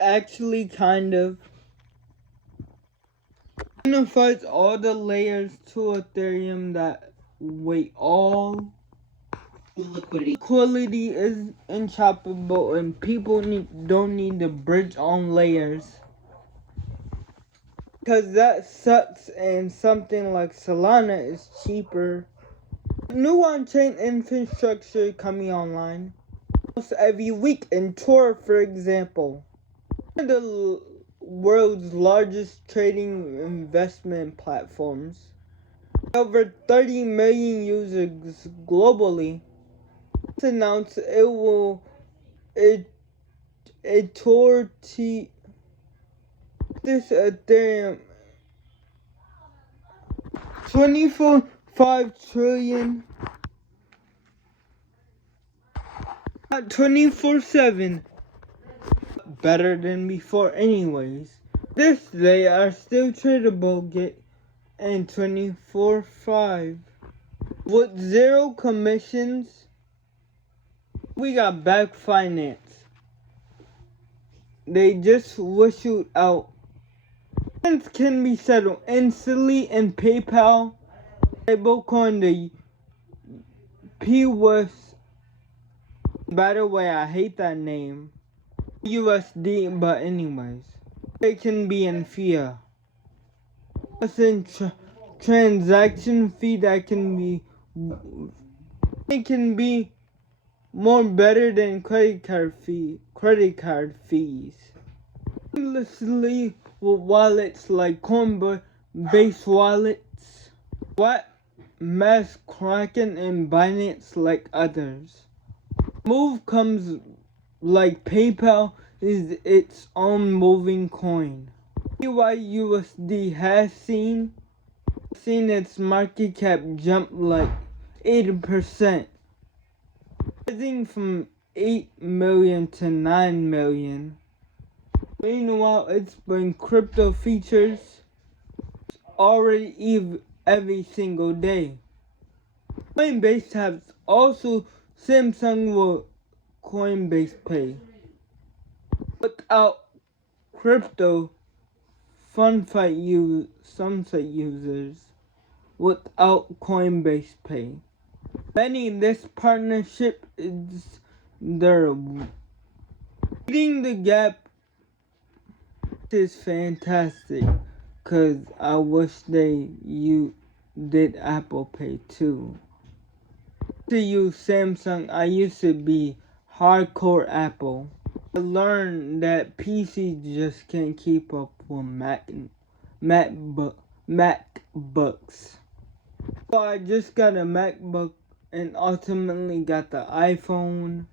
actually kind of unifies all the layers to Ethereum that weight all liquidity is unchoppable and people don't need to bridge on layers. Because that sucks and something like Solana is cheaper. New on-chain infrastructure coming online almost every week. In Tor, for example, one of the world's largest trading investment platforms, over 30 million users globally, announced it will Tor this Ethereum 24.5 trillion, not 24/7, better than before anyways. This they are still tradable get and 24/5 with zero commissions. We got back finance. They just issued out. Payments can be settled instantly in PayPal. Stablecoin the PWS. By the way, I hate that name. USD, but anyways. It can be in fiat. It's in transaction fee that can be. It can be more better than credit card fees. Endlessly with wallets like Coinbase wallets, Mass Kraken and Binance like others. Move comes like PayPal is its own moving coin. PYUSD has seen its market cap jump like 80%, rising from 8 million to 9 million. Meanwhile, it's been crypto features already every single day. Coinbase has also Samsung will Coinbase Pay. Without crypto, some site users without Coinbase Pay. Many this partnership is their leading the gap is fantastic, cause I wish you did Apple Pay too. To use Samsung, I used to be hardcore Apple. I learned that PC just can't keep up with MacBooks. So I just got a MacBook and ultimately got the iPhone.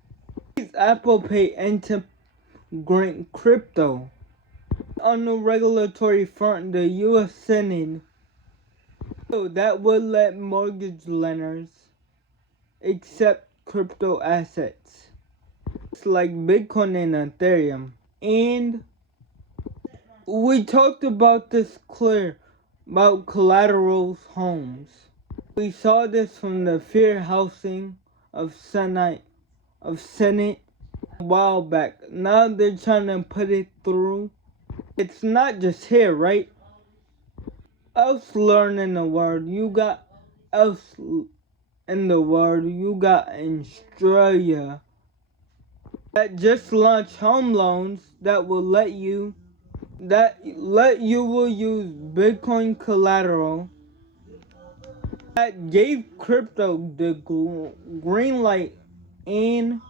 Apple Pay integrate crypto. On the regulatory front, the U.S. Senate that would let mortgage lenders accept crypto assets. It's like Bitcoin and Ethereum. And we talked about this clear about collateral homes. We saw this from the fair housing of Senate a while back. Now they're trying to put it through. It's not just here, right? Else learn in the world. You got else in the world. You got Australia that just launched home loans that will let you will use Bitcoin collateral. That gave crypto the green light in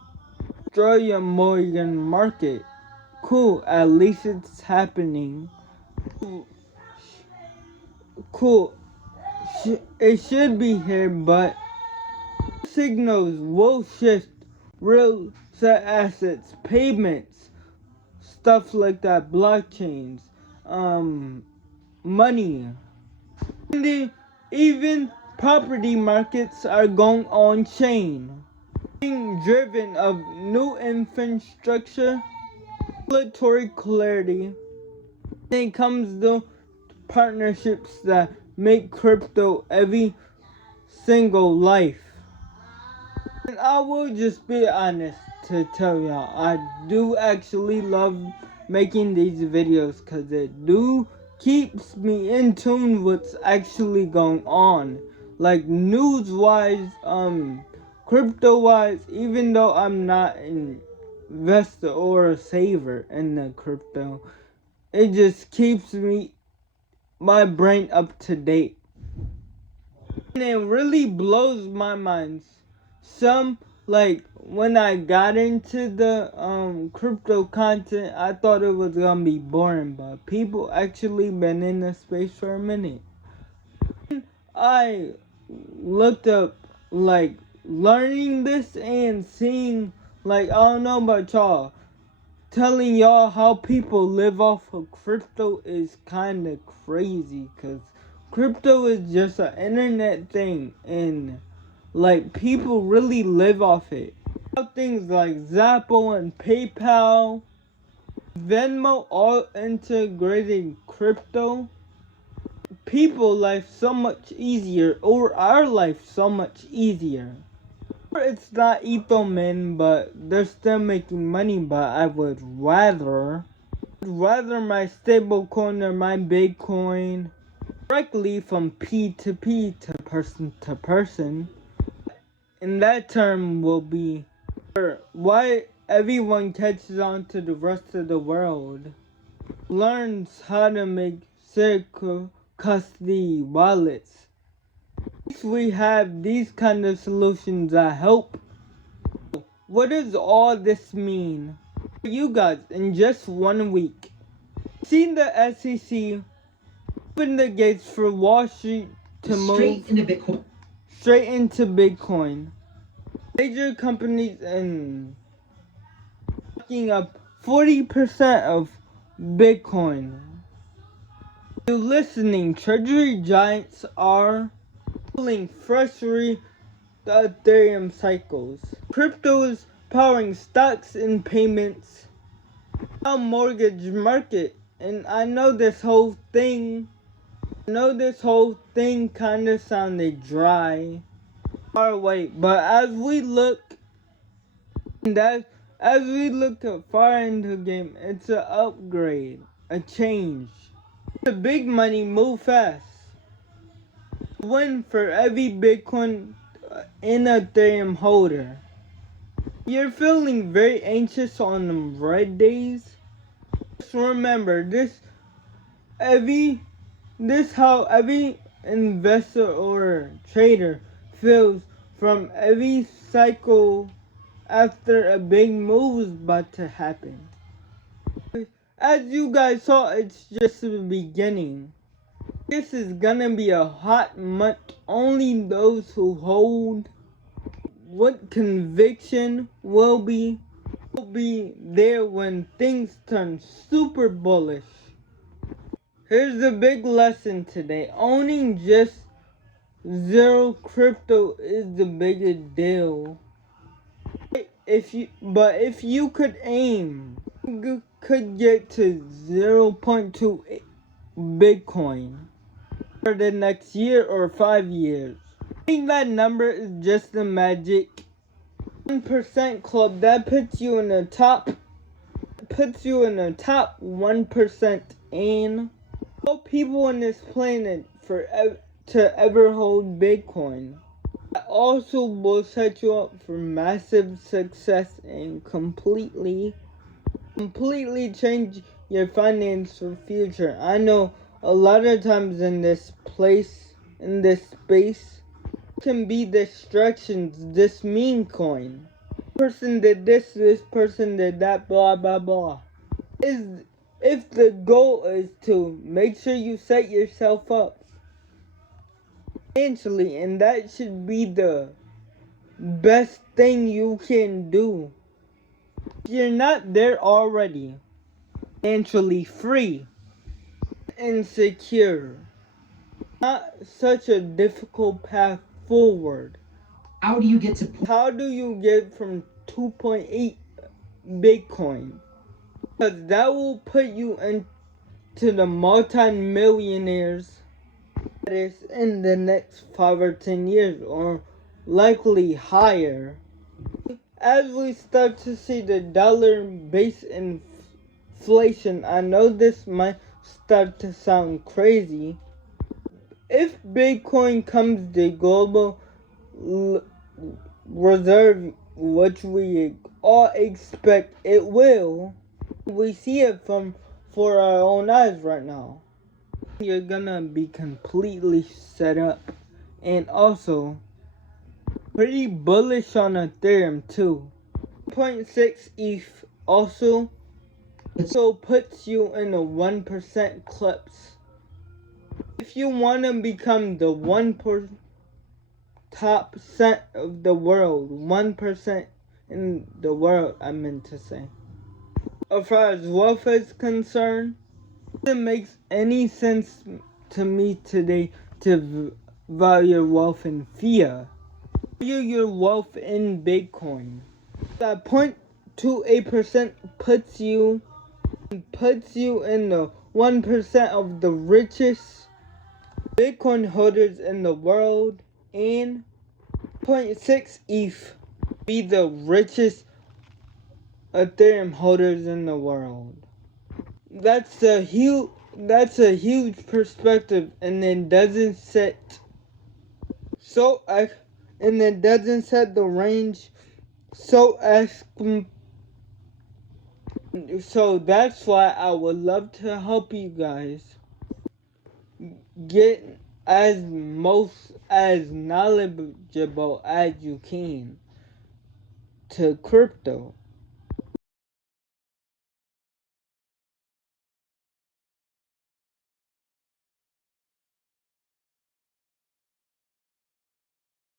Australia Morgan market. Cool, at least it's happening. Cool. It should be here, but signals will shift real assets, payments, stuff like that, blockchains, money. And even property markets are going on chain. Being driven of new infrastructure, regulatory clarity. Then comes the partnerships that make crypto every single life. And I will just be honest to tell y'all, I do actually love making these videos because it keeps me in tune with what's actually going on. Like news wise, crypto wise, even though I'm not an investor or a saver in the crypto, it just keeps my brain up to date. And it really blows my mind. When I got into the crypto content, I thought it was gonna be boring, but people actually been in the space for a minute. I looked up learning this and seeing I don't know about y'all, telling y'all how people live off of crypto is kind of crazy because crypto is just an internet thing and people really live off it. Things like Zappo and PayPal, Venmo all integrating crypto. People life so much easier, or our life so much easier. It's not Ethomin, but they're still making money, but I would rather my stablecoin or my Bitcoin directly from P2P to person. And that term will be why everyone catches on to the rest of the world. Learns how to make secure custody wallets. If we have these kind of solutions that help, what does all this mean for you guys in just 1 week? Seen the SEC open the gates for Wall Street to move straight into Bitcoin. Major companies and locking up 40% of Bitcoin. You listening, treasury giants are pulling freshly the Ethereum cycles. Crypto is powering stocks and payments. Now mortgage market. And I know this whole thing kind of sounded dry, far away. But as we look far into the game, it's an upgrade, a change. The big money move fast. Win for every Bitcoin and Ethereum holder. You're feeling very anxious on them red days? Just remember how every investor or trader feels from every cycle after a big move is about to happen. As you guys saw, it's just the beginning. This is gonna be a hot month. Only those who hold what conviction will be there when things turn super bullish. Here's the big lesson today. Owning just zero crypto is the biggest deal. If you could aim, you could get to 0.2 Bitcoin for the next year or 5 years. I think that number is just the magic 1% club that puts you in the top 1% and all people on this planet to ever hold Bitcoin. That also will set you up for massive success and completely change your financial future. I know a lot of times in this space, can be distractions. This meme coin. Person did this person did that, blah blah blah. If the goal is to make sure you set yourself up financially, and that should be the best thing you can do. If you're not there already, financially free and secure, not such a difficult path forward. How do you get from 2.8 Bitcoin? Because that will put you into the multi-millionaires that is in the next 5 or 10 years, or likely higher. As we start to see the dollar-based inflation. I know this might start to sound crazy. If Bitcoin comes the global reserve, which we all expect it will, we see it for our own eyes right now. You're gonna be completely set up, and also pretty bullish on Ethereum too. 0.6 ETH also puts you in the 1% clips. If you want to become the 1% top cent of the world, 1% in the world, I meant to say. As far as wealth is concerned, it makes any sense to me today to value your wealth in fiat. Value your wealth in Bitcoin. That 0.28% puts you in the 1% of the richest Bitcoin holders in the world, and 0.6 ETH be the richest Ethereum holders in the world. That's a huge perspective, and it doesn't set the range so that's why I would love to help you guys get as knowledgeable as you can to crypto.